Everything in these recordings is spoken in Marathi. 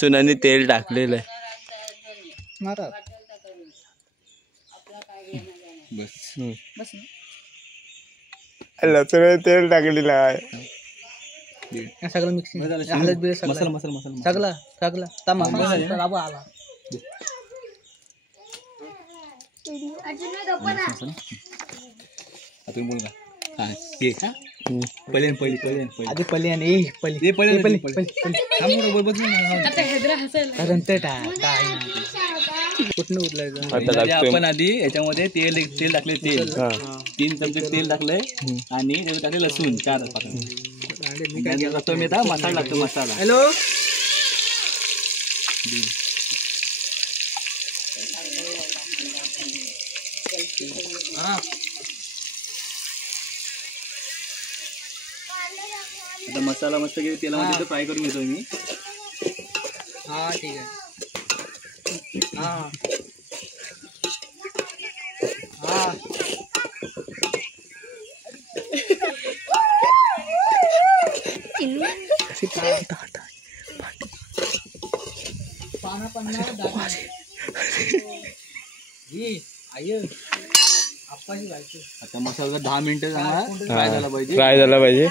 सुनाने तेल टाकलेलं आहे. बस लसूण तेल टाकलेलं आहे. सगळं मिक्सिंग हळद बिळ सगळं सगळं सगळं तमाम आला. आपण आधी याच्यामध्ये तेल टाकले. 3 चमचे तेल टाकले आणि टाकले लसूण 4 टाकतो मी आता मसाला लागतो. मसाला हॅलो आता मसाला मस्त तेलामध्ये फ्राय करून घेतो मी. हा ठीक आहे. हा हा आता मसाला 10 मिनिटं फ्राय झाला पाहिजे.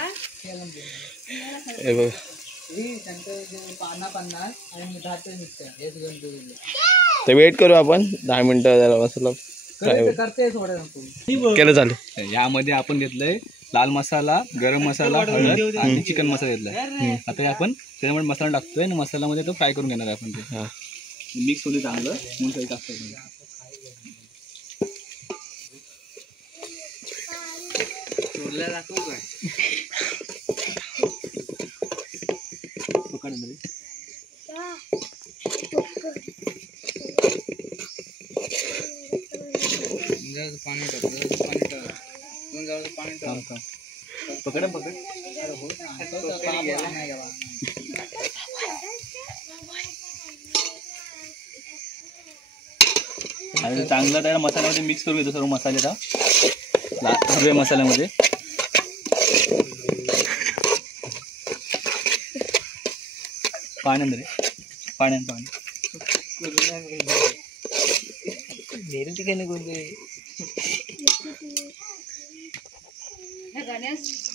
तर वेट करू आपण 10 मिनिटं जरा मसाला केलं झालं. यामध्ये आपण घेतलंय लाल मसाला, गरम मसाला, हळद आणि चिकन मसाला घेतलाय. आता आपण त्याच्यामध्ये मसाला टाकतोय आणि मसाल्यामध्ये तो फ्राय करून घेणार आहे आपण. ते मिक्स होते चांगलं म्हणून काही टाकतोय. पकड आणि चांगलं त्या मसाल्यामध्ये मिक्स करून घेतो सर्व मसाले. हरवे मसाल्यामध्ये पाणी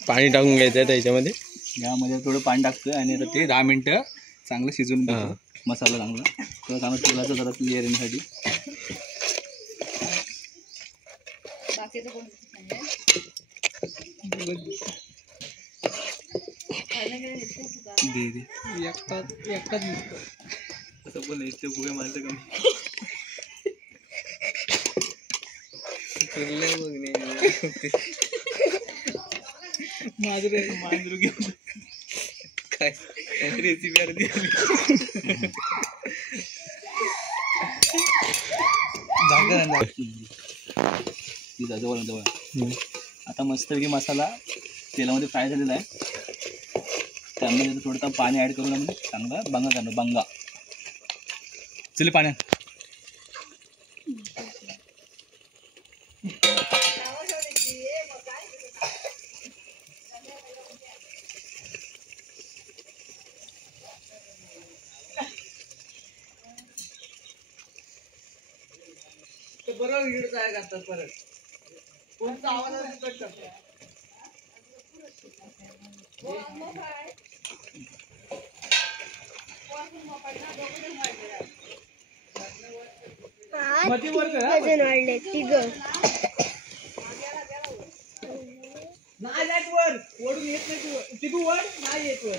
पाणी टाकून घ्यायचं त्याच्यामध्ये. यामध्ये थोडं पाणी टाकतोय आणि आता ते 10 मिनिटं चांगलं शिजवून घेतो. मसाला चांगला तेलाचं जरा क्लिअर येण्यासाठी. आता मस्तपैकी मसाला तेलामध्ये फ्राय झालेला आहे. त्यामध्ये थोडंसं पाणी ऍड करून आपण चांगला बंगा करणार. बंगा चल पाण्यात. बरोबर व्हिडिओ तयार करतात परत. कोणता आवाज कट करतो. ओढून येत नाही. तिथू वर नाही येत वर.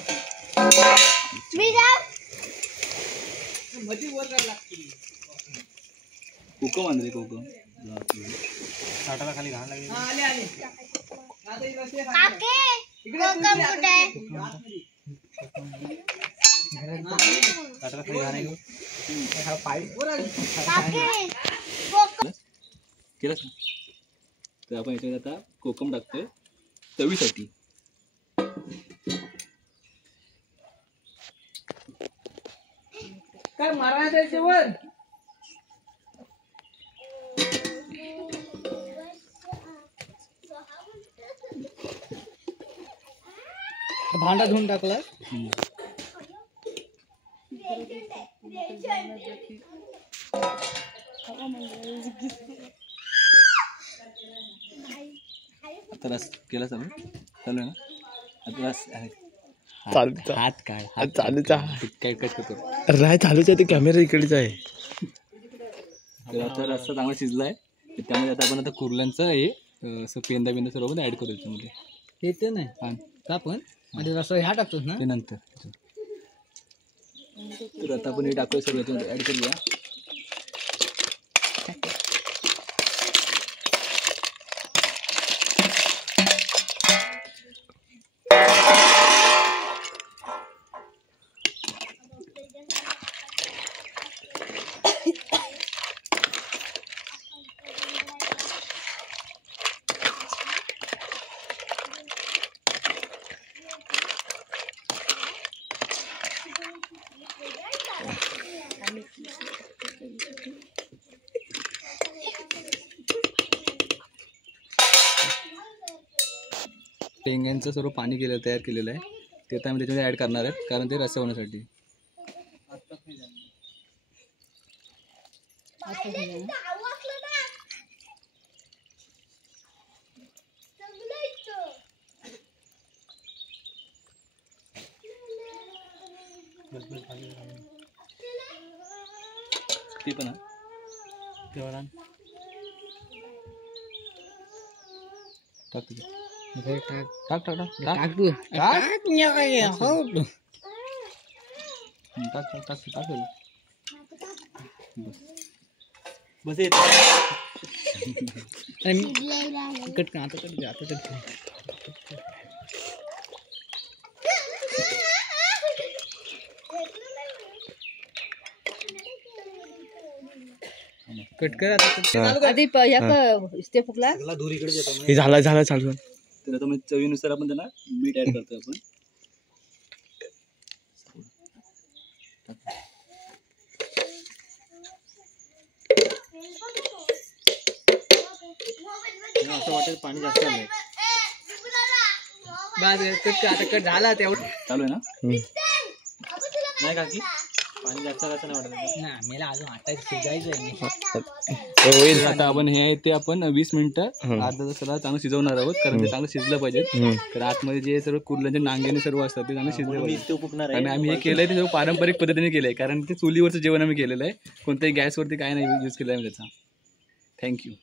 मधी वर काय लागते. कोकम आणले. कोकम ताटाला खाली घाण लागली. आले केलं तर आपण याच्यात आता कोकम टाकतोय चवीसाठी. काय मारायचं जेवण. भांडा धुवून टाकला. आता रस केला चालू चालू आहे ना आता रस चालूचा हात काय चालूचा काय कट करतो राय चालूचा ते कॅमेरा इकडेच आहे. तर आता रस्सा चांगला शिजला आहे त्यामध्ये आता आपण आता कुर्ल्यांचं हे असं पेंदा बिंदा सर्व पण ॲड करू त्याच्यामध्ये हे ते नाही हां का पण म्हणजे रस्सा ह्या टाकतोस ना ते नंतर तर आता आपण हे टाकूया सर्व याच्यामध्ये ॲड करूया. शेंग्यांचं सर्व पाणी तयार केलेलं आहे ते आता आम्ही त्याच्यामध्ये ॲड करणार आहेत कारण ते रस्सा होण्यासाठी. ते पण टाक टाक टाक टाक टाक टाक तू टाक टाक टाक टाक बस कट का आता कट आता कट कट कर आता आधी इस्ते फुकला हे झाला झाला चालू आहे. तर आता मग चवीनुसार आपण त्याला मीठ ॲड करतो आपण. असं वाटत पाणी जास्त आलंय कट आता कट झाला तेवढं चालू आहे ना नाही का की पाणी जास्त कसं नाही वाटत ना मला अजून आता शिजायचं होईल. आता आपण हे आहे ते आपण 20 मिनिटं अर्धा तासाला चांगलं शिजवणार आहोत कारण ते चांगलं शिजलं पाहिजे. तर आतमध्ये जे सर्व कुर्ल्यांचे नांगेने सर्व असतात ते चांगलं शिजलं पाहिजे. आणि आम्ही हे केलंय ते सर्व पारंपरिक पद्धतीने केलंय कारण ते चुलीवरचं जेवण आम्ही केलेलं आहे कोणत्याही गॅसवरती काय नाही यूज केलं आहे त्याचा. थँक्यू.